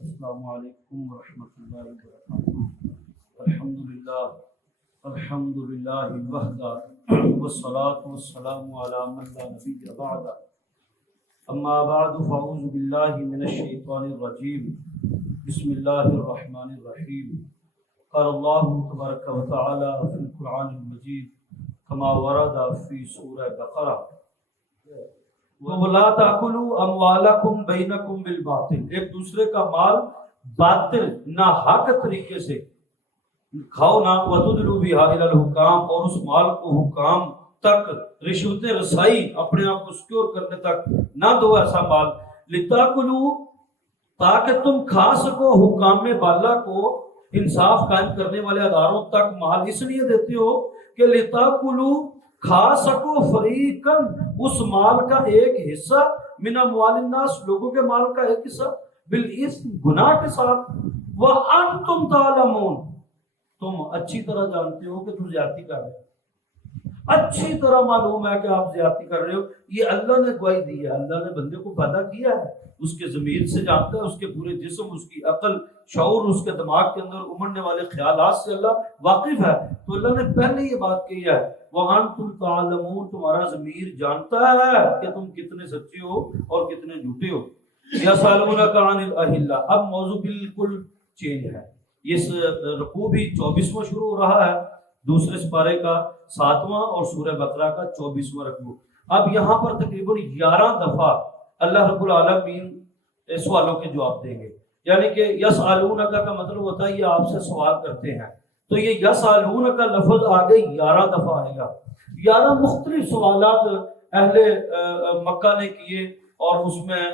السلام علیکم ورحمۃ اللہ وبرکاتہ۔ الحمدللہ وحدہ والصلاة والسلام علی من لا نبی بعدہ، اما بعد فاعوذ باللہ من الشیطان الرجیم، بسم اللہ الرحمن الرحیم۔ قال اللہ تبارک و تعالی فی القرآن المجید کما ورد فی سورہ بقرہ، وَلَا تَأْكُلُوا أَمْوَالَكُمْ بَيْنَكُمْ بِالْبَاطِلِ، ایک دوسرے کا مال باطل نہ حق طریقے سے کھاؤ نہ، وَتُدْلُوا بِهَا إِلَى الْحُكَامِ، اور اس مال کو حکام تک رشوت رسائی اپنے آپ کو سکیور کرنے تک نہ دو ایسا مال، لِتَأْكُلُوا، تاکہ تم کھا سکو، حکام بالا کو انصاف قائم کرنے والے اداروں تک مال اس لیے دیتے ہو کہ لِتَأْكُلُوا، کھا سکو، فریقاً اس مال کا ایک حصہ، من اموال الناس، لوگوں کے مال کا ایک حصہ، بالاثم، گناہ کے ساتھ، وانتم تعلمون، تم اچھی طرح جانتے ہو کہ تم زیادتی کر رہے ہو، اچھی طرح معلوم ہے کہ آپ زیادتی کر رہے ہو۔ یہ اللہ نے گواہی دی ہے، اللہ نے بندے کو پیدا کیا ہے، اس کے ضمیر سے جانتا ہے، اس کے پورے جسم، اس کی عقل، شعور، اس کے دماغ کے اندر امڑنے والے خیالات سے اللہ واقف ہے، تو اللہ نے پہلے یہ بات کہی ہے، وَأَنْتُمْ تَعْلَمُونَ، تمہارا ضمیر جانتا ہے کہ تم کتنے سچے ہو اور کتنے جھوٹے ہو۔ يَسْأَلُونَكَ عَنِ الْأَهِلَّةِ، اب موضوع بالکل چینج ہے، یہ رکوع بھی 24واں شروع ہو رہا ہے، دوسرے سپارے کا 7واں اور سورہ بقرہ کا 24واں رکوع۔ اب یہاں پر تقریباً 11 دفعہ اللہ رب العالمین سوالوں کے جواب دیں گے، یعنی کہ یسألونک کا مطلب ہوتا ہے یہ آپ سے سوال کرتے ہیں، تو یہ یسألونک کا لفظ آگے 11 دفعہ آئے گا۔ 11 مختلف سوالات اہل مکہ نے کیے، اور اس میں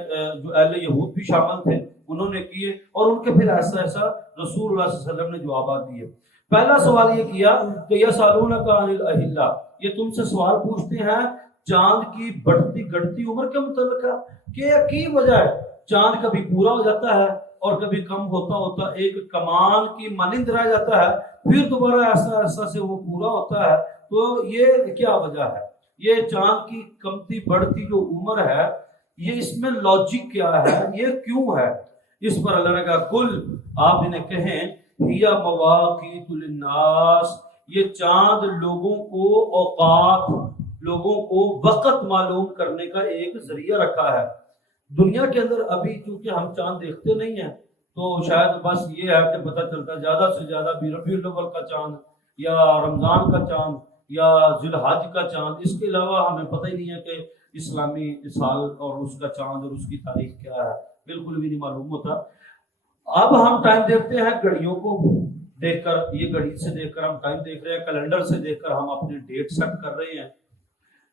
جو اہل یہود بھی شامل تھے انہوں نے کیے، اور ان کے پھر ایسا ایسا رسول اللہ صلی اللہ علیہ وسلم نے جوابات دیے۔ پہلا سوال یہ کیا کہ یسألونک عن الأہلہ، یہ تم سے سوال پوچھتے ہیں چاند کی بڑھتی گڑتی عمر کے متعلق ہے، کہ کی وجہ ہے چاند کبھی پورا ہو جاتا ہے اور کبھی کم ہوتا ہوتا ایک کمان کی مانند رہ جاتا ہے، پھر دوبارہ ایسا ایسا سے وہ پورا ہوتا ہے، تو یہ کیا وجہ ہے؟ یہ چاند کی کمتی بڑھتی جو عمر ہے، یہ اس میں لاجک کیا ہے، یہ کیوں ہے؟ اس پر اللہ نے کہا کل، آپ انہیں کہیں، ہی مواقیت للناس، یہ چاند لوگوں کو اوقات، لوگوں کو وقت معلوم کرنے کا ایک ذریعہ رکھا ہے۔ دنیا کے اندر ابھی چونکہ ہم چاند دیکھتے نہیں ہیں، تو شاید بس یہ ہے کہ پتہ چلتا ہے زیادہ سے زیادہ ربیع الاول کا چاند یا رمضان کا چاند یا ذی الحج کا چاند، اس کے علاوہ ہمیں پتہ ہی نہیں ہے کہ اسلامی سال اور اس کا چاند اور اس کی تاریخ کیا ہے، بالکل بھی نہیں معلوم ہوتا۔ اب ہم ٹائم دیکھتے ہیں گھڑیوں کو دیکھ کر، یہ گھڑی سے دیکھ کر ہم ٹائم دیکھ رہے ہیں، کیلنڈر سے دیکھ کر ہم اپنی ڈیٹ سیٹ کر رہے ہیں،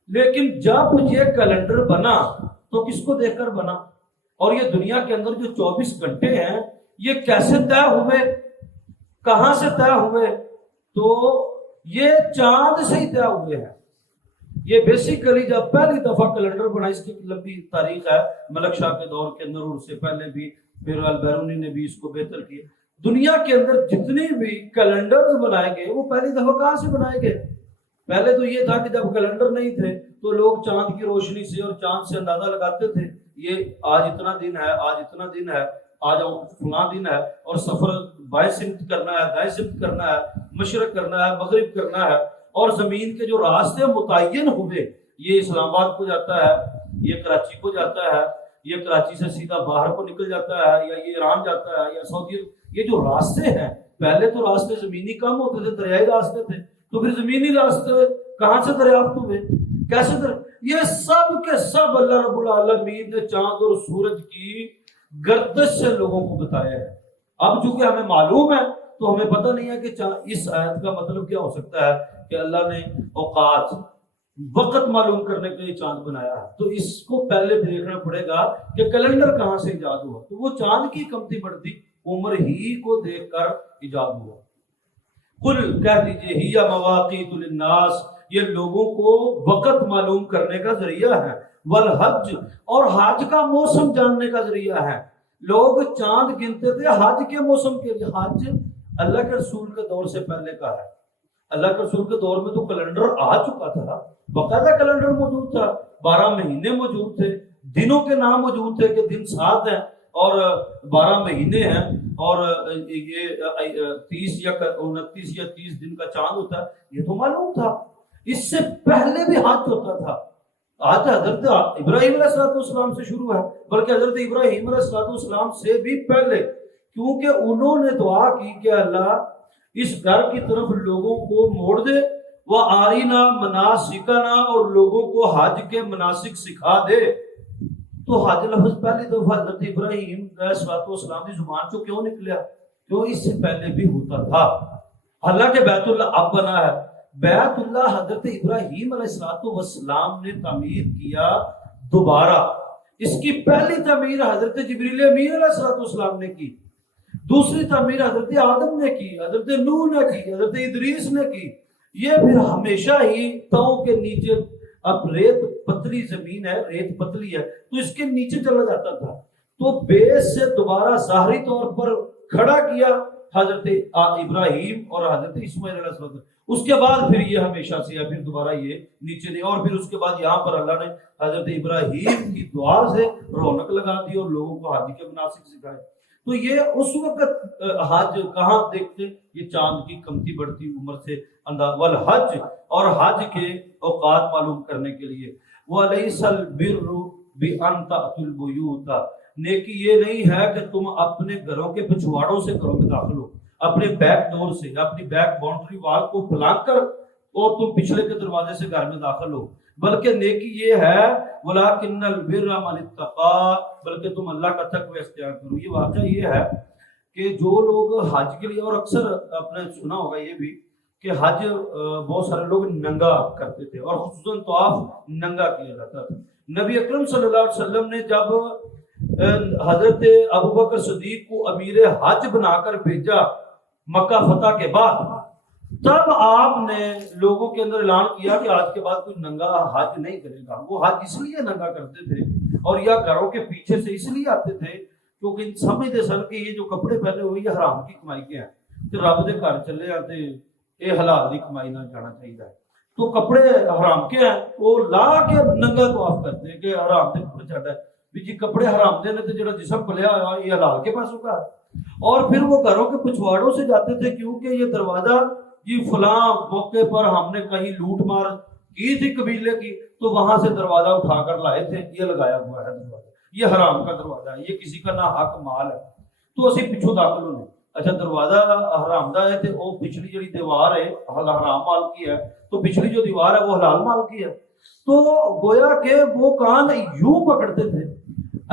لیکن جب یہ کیلنڈر بنا تو کس کو دیکھ کر بنا؟ اور یہ دنیا کے اندر جو 24 گھنٹے ہیں یہ کیسے طے ہوئے، کہاں سے طے ہوئے؟ تو یہ چاند سے ہی طے ہوئے ہیں۔ یہ بیسیکلی جب پہلی دفعہ کیلنڈر بنا، اس کی لمبی تاریخ ہے، ملک شاہ کے دور کے اندر، اور اس سے پہلے بھی پھر البیرونی نے بھی اس کو بہتر کیا۔ دنیا کے اندر جتنے بھی کیلنڈرز بنائے گئے وہ پہلی دفعہ کہاں سے بنائے گئے؟ پہلے تو یہ تھا کہ جب کیلنڈر نہیں تھے تو لوگ چاند کی روشنی سے اور چاند سے اندازہ لگاتے تھے، یہ آج اتنا دن ہے، آج اتنا دن ہے، آج فلاں دن ہے، اور سفر بائیں سمت کرنا ہے، دائیں سمت کرنا ہے، مشرق کرنا ہے، مغرب کرنا ہے، اور زمین کے جو راستے متعین ہوئے، یہ اسلام آباد کو جاتا ہے، یہ کراچی کو جاتا ہے، یہ کراچی سے سیدھا باہر کو نکل جاتا ہے، یا یہ ایران جاتا ہے، یا سعودی، یہ جو راستے ہیں، پہلے تو راستے زمینی کم ہوتے تھے، دریائی راستے تھے، تو پھر زمینی راستے کہاں سے دریافت ہوئے، کیسے یہ سب کے سب اللہ رب العالمین نے چاند اور سورج کی گردش سے لوگوں کو بتایا ہے۔ اب چونکہ ہمیں معلوم ہے تو ہمیں پتہ نہیں ہے کہ اس آیت کا مطلب کیا ہو سکتا ہے کہ اللہ نے اوقات، وقت معلوم کرنے کے لیے چاند بنایا ہے، تو اس کو پہلے دیکھنا پڑے گا کہ کیلنڈر کہاں سے ایجاد ہوا، تو وہ چاند کی کمتی بڑھتی عمر ہی کو دیکھ کر ایجاد ہوا۔ قل، کہہ دیجئے، ہی مواقیت للناس، یہ لوگوں کو وقت معلوم کرنے کا ذریعہ ہے، والحج، اور حج کا موسم جاننے کا ذریعہ ہے۔ لوگ چاند گنتے تھے حج کے موسم کے لیے، حج اللہ کے رسول کے دور سے پہلے کا ہے، اللہ کے رسول کے دور میں تو کیلنڈر آ چکا تھا، باقاعدہ کیلنڈر موجود تھا، 12 مہینے موجود تھے، دنوں کے نام موجود تھے کہ دن 7 ہیں اور 12 مہینے ہیں اور یہ 30 یا 29 یا 30 دن کا چاند ہوتا ہے، یہ تو معلوم تھا۔ اس سے پہلے بھی حج ہوتا تھا، حج حضرت ابراہیم علیہ السلام سے شروع ہے، بلکہ حضرت ابراہیم علیہ السلام سے بھی پہلے، کیونکہ انہوں نے دعا کی کہ اللہ اس گھر کی طرف لوگوں کو موڑ دے، وہ آرینا مناسکنا، اور لوگوں کو حج کے مناسک سکھا دے۔ تو حج لفظ پہلی دفعہ حضرت ابراہیم علیہ السلام کی زبان سے کیوں نکلیا؟ کیوں اس سے پہلے بھی ہوتا تھا۔ حالانکہ بیت اللہ اب بنا ہے، بیت اللہ حضرت ابراہیم علیہ السلام نے تعمیر کیا دوبارہ، اس کی پہلی تعمیر حضرت جبریل امین علیہ السلام نے کی، دوسری تعمیر حضرت آدم نے کی، حضرت نوح نے کی، حضرت ادریس نے کی۔ یہ پھر ہمیشہ ہی تاؤں کے نیچے، اب ریت پتلی زمین ہے، ریت پتلی ہے تو اس کے نیچے چلا جاتا تھا، تو بیس سے دوبارہ ظاہری طور پر کھڑا کیا حضرت ابراہیم اور حضرت اسماعیل علیہ السلام، اس کے بعد پھر یہ ہمیشہ سے پھر دوبارہ یہ نیچے نہیں، اور پھر اس کے بعد یہاں پر اللہ نے حضرت ابراہیم کی دعا سے رونق لگا دی اور لوگوں کو حج کے مناسک سکھائے۔ تو یہ اس وقت حج کہاں دیکھتے، یہ چاند کی کمتی بڑھتی عمر سے انداز والحج، اور حج کے اوقات معلوم کرنے کے لیے وَلَيْسَ الْبِرُّ بِأَن تَأْتُوا الْبُيُوتَ، نیکی یہ نہیں ہے کہ تم اپنے گھروں کے پچھواڑوں سے گھروں میں داخل ہو، اپنے بیک ڈور سے، اپنی بیک باؤنڈری وال کو پھلانگ کر اور تم پچھلے کے دروازے سے گھر میں داخل ہو، بلکہ نیکی یہ ہے وَلَكِنَّ الْبِرَّ مَنِ اتَّقَىٰ، بلکہ تم اللہ کا تقوی اختیار کرو۔ یہ واقعہ یہ ہے کہ جو لوگ حج کے لیے، اور اکثر آپ نے سنا ہوگا یہ بھی کہ حج بہت سارے لوگ ننگا کرتے تھے، اور خصوصاً طواف ننگا کیا جاتا تھا۔ نبی اکرم صلی اللہ علیہ وسلم نے جب حضرت ابوبکر صدیق کو امیر حج بنا کر بھیجا مکہ فتح کے بعد، تب آپ نے لوگوں کے اندر اعلان کیا کہ آج کے بعد کوئی ننگا حج نہیں کرے گا۔ وہ حج اس لیے ننگا کرتے تھے اور یا گھروں کے پیچھے سے اس لیے آتے تھے کیونکہ سمجھتے سن کہ یہ جو کپڑے پہنے ہوئے یہ حرام کی کمائی کے ہیں، تو رب دے گھر چلے آتے یہ حلال کی کمائی نہ جانا چاہیے، تو کپڑے حرام کے ہیں وہ لا کے ننگا طواف کرتے ہیں کہ حرام سے کپڑے چڑھا ہے بھی جی، کپڑے حرام دے تو جڑا جسم پلیا ہوا یہ حلال کے پاس ہوگا۔ اور پھر وہ گھروں کے پچھواڑوں سے جاتے تھے کیونکہ یہ دروازہ جی فلاں موقع پر ہم نے کہیں لوٹ مار کی تھی قبیلے کی، تو وہاں سے دروازہ اٹھا کر لائے تھے، یہ لگایا ہوا ہے دروازہ، یہ حرام کا دروازہ ہے، یہ کسی کا نہ حق مال ہے، تو اسی پچھو داخل ہونے۔ اچھا دروازہ حرام دا ہے تو وہ پچھلی جڑی دیوار ہے حرام مال کی ہے، تو پچھلی جو دیوار ہے وہ حلال مال کی ہے، تو گویا کہ وہ کان یوں پکڑتے تھے۔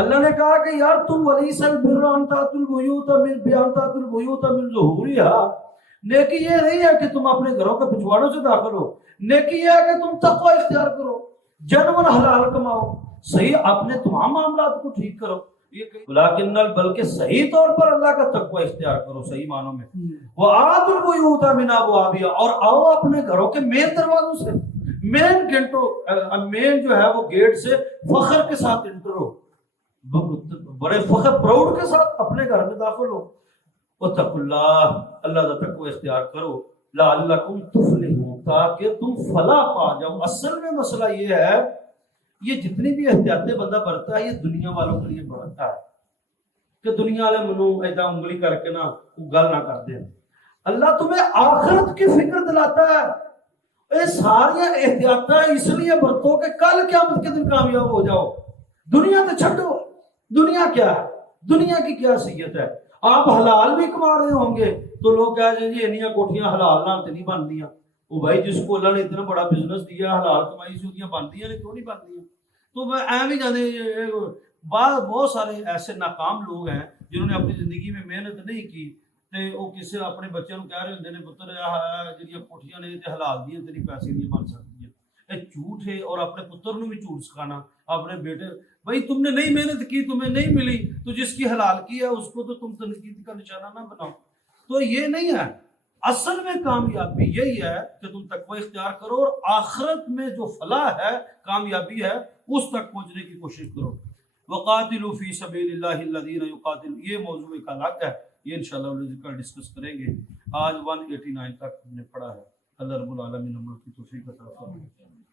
اللہ نے کہا کہ یار تم ولیس البر ان تاتوا البیوت من ظہورها، نیکی یہ نہیں ہے کہ تم اپنے گھروں کے پچھواڑوں سے داخل ہو، نیکی یہ ہے کہ تم تقوی اختیار کرو، جنون حلال کماؤ، صحیح اپنے تمام معاملات کو ٹھیک کرو، لیکن بلکہ صحیح طور پر اللہ کا تقوی اختیار کرو صحیح معنوں میں۔ وآتوا البیوت من ابوابها، اور آؤ اپنے گھروں کے مین دروازوں سے، مین گیٹوں، مین جو ہے وہ گیٹ سے فخر کے ساتھ انٹر ہو، بڑے فخر پراؤڈ کے ساتھ اپنے گھر میں داخل ہو۔ واتقوا اللہ، اللہ کا تقوی اختیار کرو، لعلکم تفلحون، تاکہ تم فلاح پا جاؤ۔ اصل میں مسئلہ یہ ہے، یہ جتنی بھی احتیاطیں بندہ برتتا ہے یہ دنیا والوں کے لیے برتتا ہے کہ دنیا والے منو ایسا انگلی کر کے نہ گل نہ کر دیں۔ اللہ تمہیں آخرت کی فکر دلاتا ہے، یہ ساری احتیاطیں اس لیے برتو کہ کل قیامت کے دن کامیاب ہو جاؤ۔ دنیا تو چھڈو، دنیا کیا ہے، دنیا کی کیا حیثیت ہے؟ آپ حلال بھی کما رہے ہوں گے تو لوگ کہہ جائیں جی انیاں کوٹھیاں حلال نال تے نہیں بندیاں، وہ بھائی جس کو اللہ نے اتنا بڑا بزنس دیا حلال کمائی سے اودیاں بندیاں نے کیوں نہیں بندیاں؟ تو میں ایویں جانے بہت سارے ایسے ناکام لوگ ہیں جنہوں نے اپنی زندگی میں محنت نہیں کی تے وہ کسی اپنے بچوں کو کہہ رہے ہوندے نے پتر جڑیاں کوٹھیاں نے تے حلال دیاں تیری پیسے نہیں بن سکدیاں، یہ جھوٹ ہے۔ اور اپنے پتر نو بھی جھوٹ سکھانا، اپنے بیٹے بھائی تم نے نہیں محنت کی تمہیں نہیں ملی، تو جس کی حلال کی ہے اس کو تو تم تنقید کا نشانہ نہ بناؤ۔ تو یہ نہیں ہے، اصل میں کامیابی یہی ہے کہ تم تقوی اختیار کرو اور آخرت میں جو فلاح ہے کامیابی ہے اس تک پہنچنے کی کوشش کرو۔ وقاتلوا فی سبیل اللہ الذین یقاتلون، یہ موضوع ایک الگ ہے، یہ انشاءاللہ ذکر ڈسکس کریں گے۔ آج 189 تک ہم نے پڑھا ہے۔ اللہ رب العالمین ہم لوگ کی توفیق عطا فرمائے۔